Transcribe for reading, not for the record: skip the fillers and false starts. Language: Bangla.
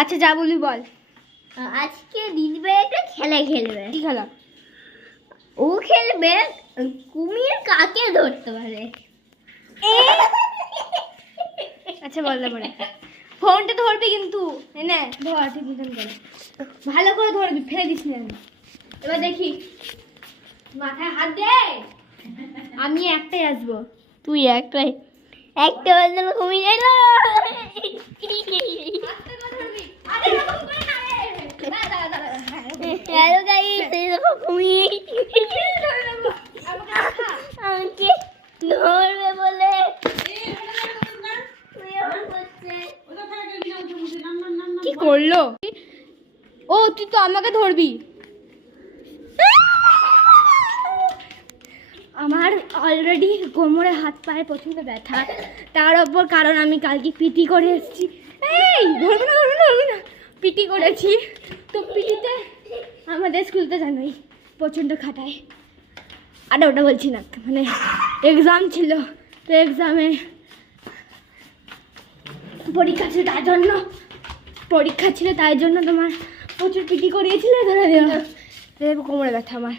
আচ্ছা যা বলি বল। আজকে দিদিভাই একটা খেলা খেলবে। কি খেলা? ও খেলবে কুমির কাকে ধরতে পারে। আচ্ছা বল তারপরে। ফোনটা ধরবি কিন্তু, না ধর ঠিক মতন করে, ভালো করে ধরবি, ফেলে দিস না। এবার দেখি, মাথায় হাত দে। আমি একটাই আসবো। তুই একটা বাজল কুমির এলো। হ্যালো গাইস, এই দেখো কুমির আমাকে ধরবে বলে কি করলো? ও তুই তো আমাকে ধরবি। আমার অলরেডি কোমরে হাত পায়ে প্রচন্ড ব্যথা, তার ওপর কারণ আমি কালকে পিটি করে এসেছি। এই ধরবি না ধরবি না ধরবি না, পিটি করেছি তো পিটিতে আমাদের স্কুলতে জানোই প্রচণ্ড খাটায়। আর ওটা বলছি না, মানে এক্সাম ছিল, তো এক্সামে পরীক্ষা ছিল তাই জন্য তোমার প্রচুর পিটি করিয়েছিল, ধরে দেওয়া কোমরে ব্যথা আমার।